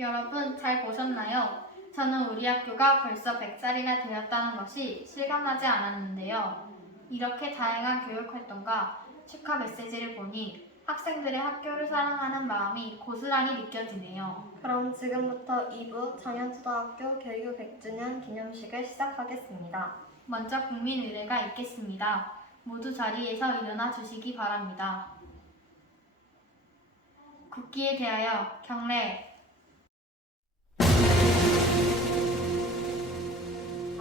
여러분 잘 보셨나요? 저는 우리 학교가 벌써 100살이나 되었다는 것이 실감나지 않았는데요. 이렇게 다양한 교육 활동과 축하 메시지를 보니 학생들의 학교를 사랑하는 마음이 고스란히 느껴지네요. 그럼 지금부터 2부 장현초등학교 교육 100주년 기념식을 시작하겠습니다. 먼저 국민 의례가 있겠습니다. 모두 자리에서 일어나 주시기 바랍니다. 국기에 대하여 경례.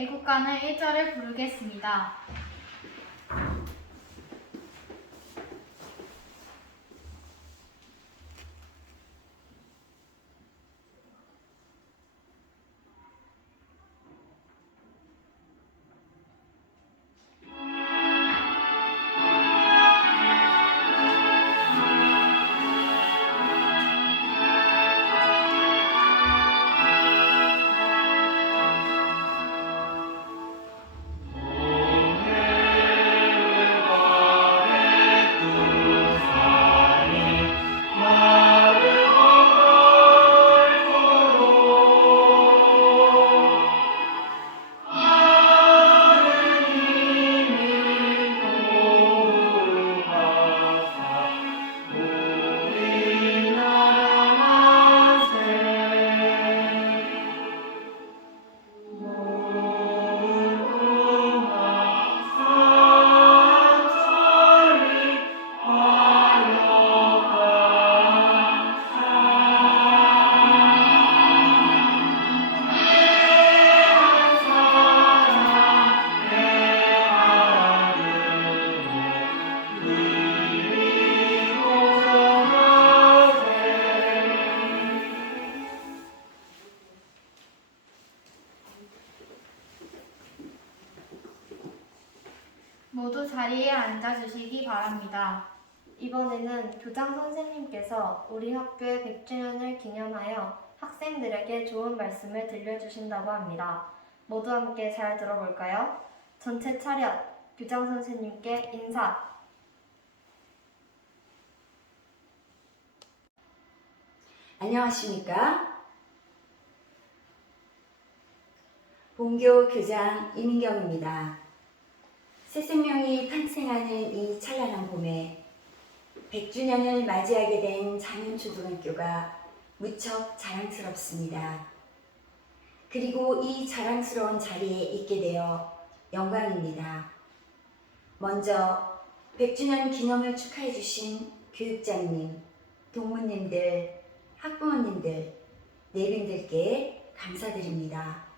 애국가는 1절을 부르겠습니다. 앉아 주시기 바랍니다. 이번에는 교장 선생님께서 우리 학교의 100주년을 기념하여 학생들에게 좋은 말씀을 들려주신다고 합니다. 모두 함께 잘 들어볼까요? 전체 차렷, 교장 선생님께 인사. 안녕하십니까? 본교 교장 이민경입니다. 새 생명이 탄생하는 이 찬란한 봄에 100주년을 맞이하게 된 장현초등학교가 무척 자랑스럽습니다. 그리고 이 자랑스러운 자리에 있게 되어 영광입니다. 먼저 100주년 기념을 축하해 주신 교육장님, 동무님들, 학부모님들, 내빈들께 감사드립니다.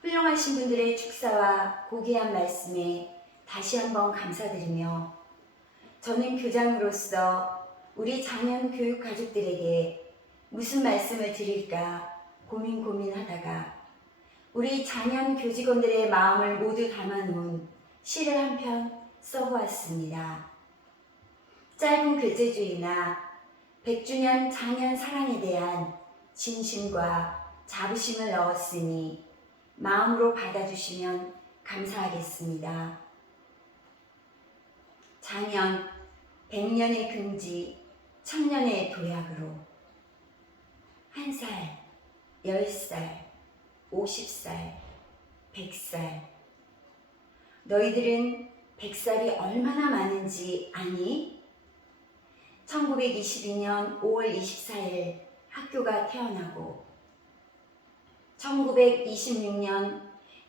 훌륭하신 분들의 축사와 고귀한 말씀에 다시 한번 감사드리며 저는 교장으로서 우리 장현 교육 가족들에게 무슨 말씀을 드릴까 고민 고민하다가 우리 장현 교직원들의 마음을 모두 담아놓은 시를 한 편 써보았습니다. 짧은 글재주의나 100주년 장현 사랑에 대한 진심과 자부심을 넣었으니 마음으로 받아주시면 감사하겠습니다. 장현 100년의 긍지, 천년의 도약으로 한 살, 열 살, 오십 살, 백 살. 너희들은 백 살이 얼마나 많은지 아니? 1922년 5월 24일 학교가 태어나고 1926년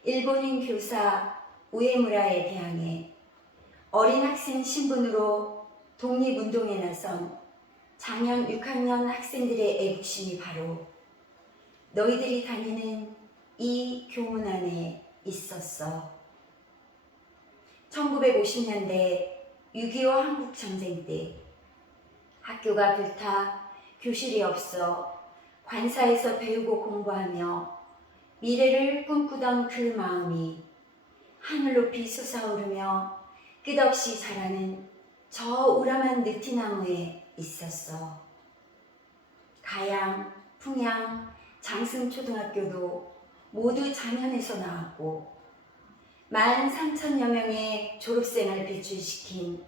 일본인 교사 우에무라에 대항해 어린 학생 신분으로 독립운동에 나선 장현 6학년 학생들의 애국심이 바로 너희들이 다니는 이 교문 안에 있었어. 1950년대 6.25 한국 전쟁 때 학교가 불타 교실이 없어 관사에서 배우고 공부하며 미래를 꿈꾸던 그 마음이 하늘 높이 솟아오르며 끝없이 자라는 저 우람한 느티나무에 있었어. 가양, 풍양, 장승초등학교도 모두 장현에서 나왔고 만 3천여 명의 졸업생을 배출시킨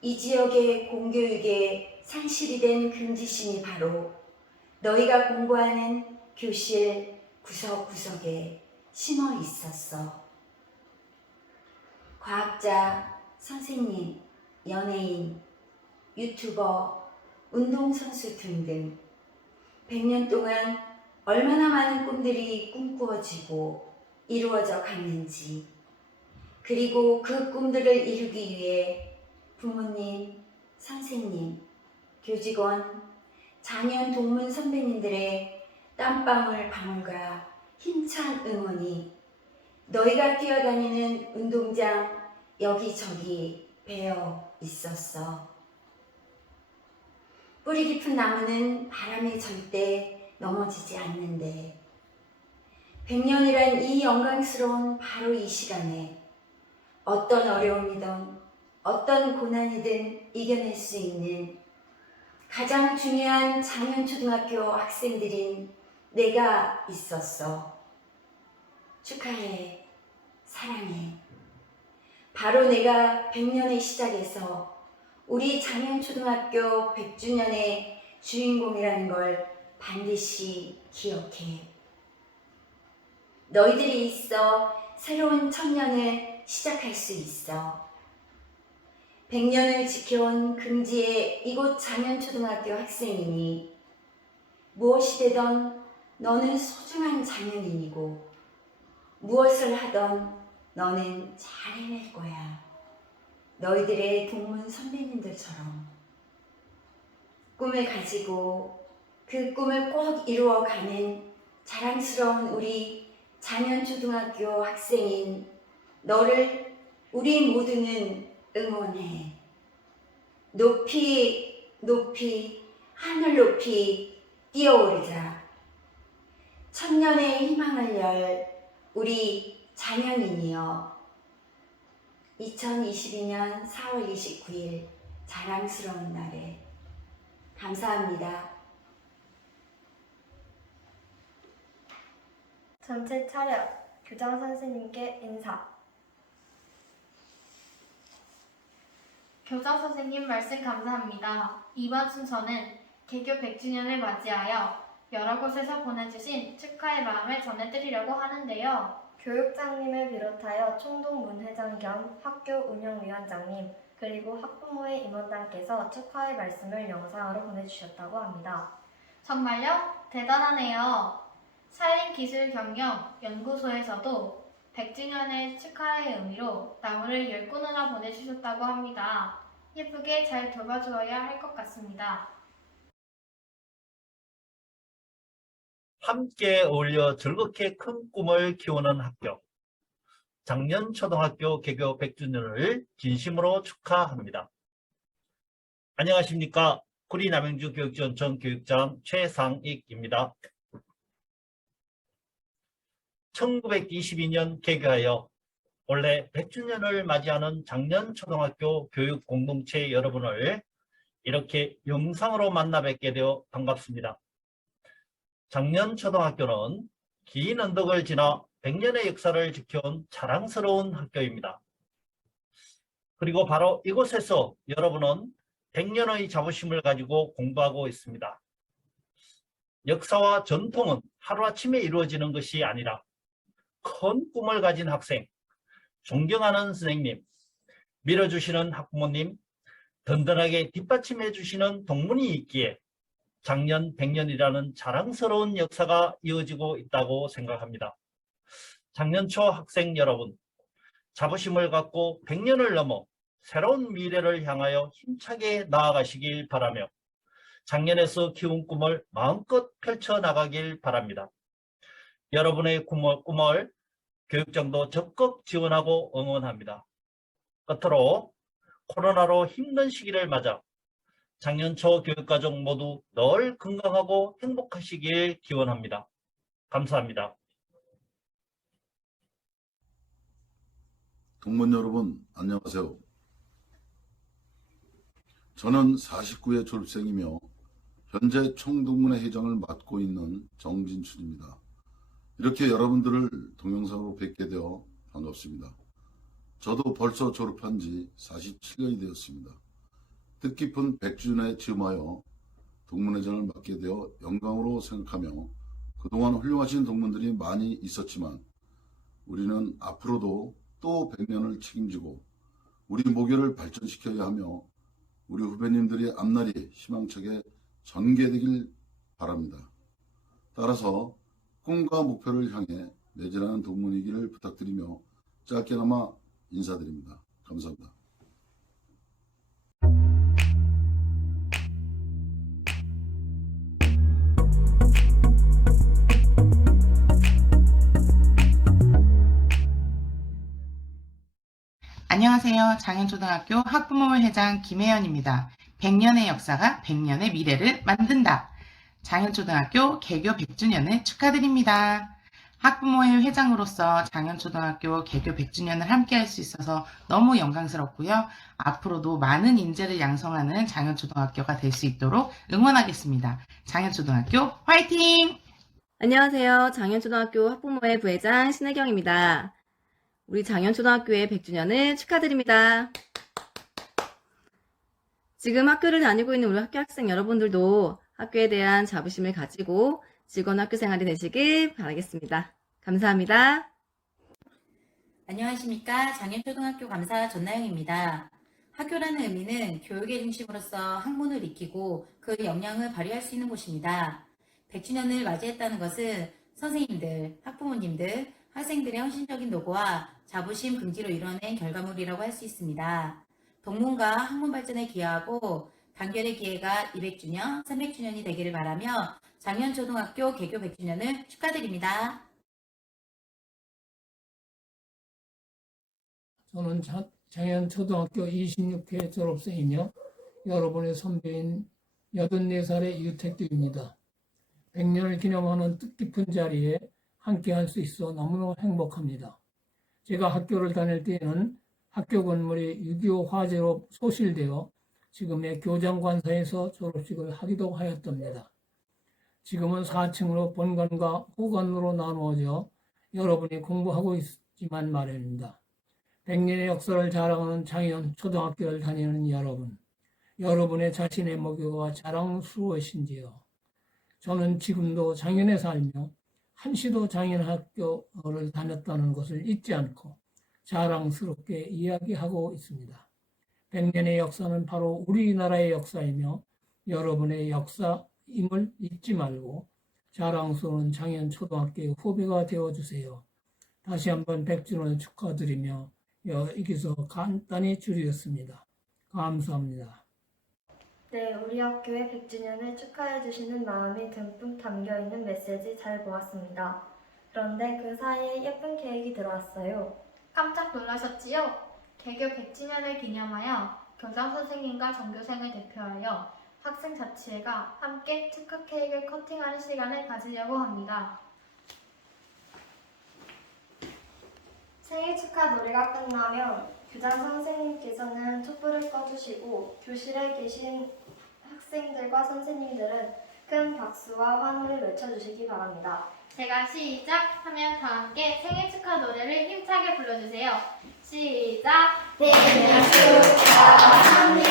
이 지역의 공교육의 상실이 된 금지심이 바로 너희가 공부하는 교실 구석구석에 심어 있었어. 과학자, 선생님, 연예인, 유튜버, 운동선수 등등 100년 동안 얼마나 많은 꿈들이 꿈꾸어지고 이루어져 갔는지 그리고 그 꿈들을 이루기 위해 부모님, 선생님, 교직원, 장년 동문 선배님들의 땀방울 방울과 힘찬 응원이 너희가 뛰어다니는 운동장 여기저기 배어 있었어. 뿌리 깊은 나무는 바람에 절대 넘어지지 않는데 100년이란 이 영광스러운 바로 이 시간에 어떤 어려움이든 어떤 고난이든 이겨낼 수 있는 가장 중요한 장현초등학교 학생들인 내가 있었어. 축하해. 사랑해. 바로 내가 100년의 시작에서 우리 장현초등학교 100주년의 주인공이라는 걸 반드시 기억해. 너희들이 있어 새로운 천년을 시작할 수 있어. 100년을 지켜온 금지의 이곳 장현초등학교 학생이니 무엇이 되던 너는 소중한 장현인이고 무엇을 하던 너는 잘 해낼 거야. 너희들의 동문 선배님들처럼 꿈을 가지고 그 꿈을 꼭 이루어가는 자랑스러운 우리 장현초등학교 학생인 너를 우리 모두는 응원해. 높이, 높이, 하늘 높이 뛰어오르자. 천년의 희망을 열 우리 장현인이여. 2022년 4월 29일 자랑스러운 날에 감사합니다. 전체 차렷. 교장 선생님께 인사. 교장 선생님 말씀 감사합니다. 이번 순서는 개교 100주년을 맞이하여 여러 곳에서 보내주신 축하의 마음을 전해드리려고 하는데요. 교육장님을 비롯하여 총동 문회장 겸 학교 운영위원장님 그리고 학부모의 임원단께서 축하의 말씀을 영상으로 보내주셨다고 합니다. 정말요? 대단하네요. 산림기술 경영 연구소에서도 100주년의 축하의 의미로 나무를 10그루나 보내주셨다고 합니다. 예쁘게 잘 돌봐주어야 할 것 같습니다. 함께 어울려 즐겁게 큰 꿈을 키우는 학교. 작년 초등학교 개교 100주년을 진심으로 축하합니다. 안녕하십니까. 구리 남양주 교육지원청 교육장 최상익입니다. 1922년 개교하여 올해 100주년을 맞이하는 작년 초등학교 교육 공동체 여러분을 이렇게 영상으로 만나 뵙게 되어 반갑습니다. 작년 초등학교는 긴 언덕을 지나 100년의 역사를 지켜온 자랑스러운 학교입니다. 그리고 바로 이곳에서 여러분은 100년의 자부심을 가지고 공부하고 있습니다. 역사와 전통은 하루아침에 이루어지는 것이 아니라 큰 꿈을 가진 학생, 존경하는 선생님, 밀어주시는 학부모님, 든든하게 뒷받침해 주시는 동문이 있기에 작년 100년이라는 자랑스러운 역사가 이어지고 있다고 생각합니다. 작년 초 학생 여러분, 자부심을 갖고 100년을 넘어 새로운 미래를 향하여 힘차게 나아가시길 바라며 작년에서 키운 꿈을 마음껏 펼쳐나가길 바랍니다. 여러분의 꿈을, 꿈을 교육장도 적극 지원하고 응원합니다. 끝으로 코로나로 힘든 시기를 맞아 작년 초 교육가족 모두 늘 건강하고 행복하시길 기원합니다. 감사합니다. 동문 여러분, 안녕하세요. 저는 49회 졸업생이며 현재 총동문회 회장을 맡고 있는 정진춘입니다. 이렇게 여러분들을 동영상으로 뵙게 되어 반갑습니다. 저도 벌써 졸업한 지 47년이 되었습니다. 뜻깊은 100주년에 즈음하여 동문회장을 맡게 되어 영광으로 생각하며 그동안 훌륭하신 동문들이 많이 있었지만 우리는 앞으로도 또 100년을 책임지고 우리 모교를 발전시켜야 하며 우리 후배님들의 앞날이 희망차게 전개되길 바랍니다. 따라서 꿈과 목표를 향해 매진하는 동문이기를 부탁드리며 짧게나마 인사드립니다. 감사합니다. 안녕하세요. 장현초등학교 학부모회 회장 김혜연입니다. 100년의 역사가 100년의 미래를 만든다. 장현초등학교 개교 100주년을 축하드립니다. 학부모회 회장으로서 장현초등학교 개교 100주년을 함께 할 수 있어서 너무 영광스럽고요. 앞으로도 많은 인재를 양성하는 장현초등학교가 될 수 있도록 응원하겠습니다. 장현초등학교 화이팅! 안녕하세요. 장현초등학교 학부모회 부회장 신혜경입니다. 우리 장현초등학교의 100주년을 축하드립니다. 지금 학교를 다니고 있는 우리 학교 학생 여러분들도 학교에 대한 자부심을 가지고 즐거운 학교 생활이 되시길 바라겠습니다. 감사합니다. 안녕하십니까. 장현초등학교 감사 전나영입니다. 학교라는 의미는 교육의 중심으로서 학문을 익히고 그 역량을 발휘할 수 있는 곳입니다. 100주년을 맞이했다는 것은 선생님들, 학부모님들, 학생들의 헌신적인 노고와 자부심 긍지로 이뤄낸 결과물이라고 할 수 있습니다. 동문과 학문 발전에 기여하고 단결의 기회가 200주년, 300주년이 되기를 바라며 장현초등학교 개교 100주년을 축하드립니다. 저는 자- 장현초등학교 26회 졸업생이며 여러분의 선배인 84살의 유택규입니다. 100년을 기념하는 뜻깊은 자리에 함께 할 수 있어 너무너무 행복합니다. 제가 학교를 다닐 때에는 학교 건물이 6.25 화재로 소실되어 지금의 교장관사에서 졸업식을 하기도 하였답니다. 지금은 4층으로 본관과 후관으로 나누어져 여러분이 공부하고 있지만 말입니다. 100년의 역사를 자랑하는 장현 초등학교를 다니는 여러분, 여러분의 자신의 모교가 자랑스러우신지요. 저는 지금도 장현에 살며 한시도 장현학교를 다녔다는 것을 잊지 않고 자랑스럽게 이야기하고 있습니다. 100년의 역사는 바로 우리나라의 역사이며 여러분의 역사임을 잊지 말고 자랑스러운 장현 초등학교의 후배가 되어주세요. 다시 한번 100주년을 축하드리며 여기서 간단히 줄이겠습니다. 감사합니다. 네, 우리 학교의 100주년을 축하해 주시는 마음이 듬뿍 담겨 있는 메시지 잘 보았습니다. 그런데 그 사이에 예쁜 계획이 들어왔어요. 깜짝 놀라셨지요? 개교 100주년을 기념하여 교장 선생님과 전교생을 대표하여 학생 자치회가 함께 축하 케이크를 커팅하는 시간을 가지려고 합니다. 생일 축하 노래가 끝나면 교장 선생님께서는 촛불을 꺼주시고 교실에 계신 학생들과 선생님들은 큰 박수와 환호를 외쳐주시기 바랍니다. 제가 시작 하면 다 함께 생일 축하 노래를 힘차게 불러주세요. 시작! 생일 축하합니다.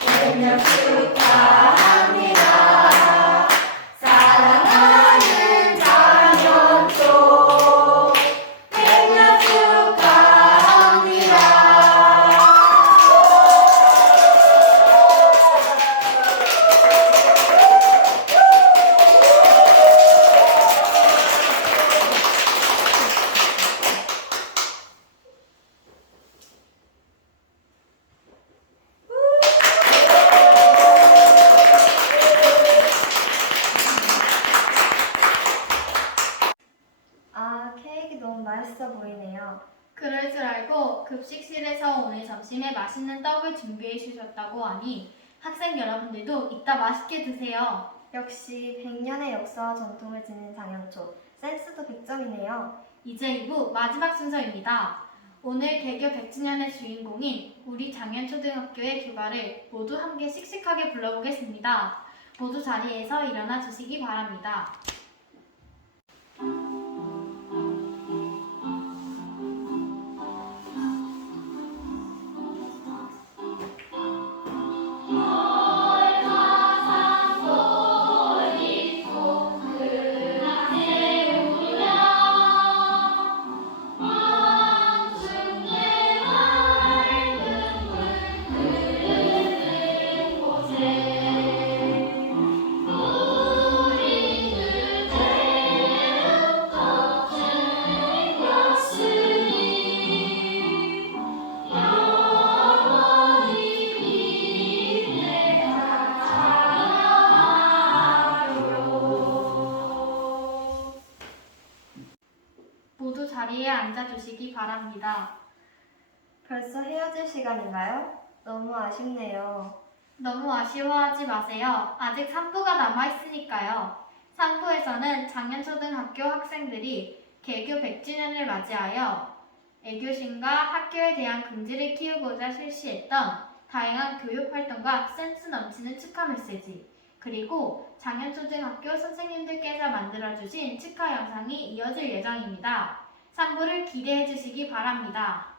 생일 축하 주셨다고 하니 학생 여러분들도 이따 맛있게 드세요. 역시 100년의 역사와 전통을 지닌 장현초. 센스도 100점이네요. 이제 2부 마지막 순서입니다. 오늘 개교 100주년의 주인공인 우리 장현초등학교의 교가를 모두 함께 씩씩하게 불러보겠습니다. 모두 자리에서 일어나 주시기 바랍니다. 시간인가요? 너무 아쉽네요. 너무 아쉬워하지 마세요. 아직 3부가 남아있으니까요. 3부에서는 장년초등학교 학생들이 개교 100주년을 맞이하여 애교심과 학교에 대한 긍지를 키우고자 실시했던 다양한 교육 활동과 센스 넘치는 축하 메시지, 그리고 장년초등학교 선생님들께서 만들어주신 축하 영상이 이어질 예정입니다. 3부를 기대해 주시기 바랍니다.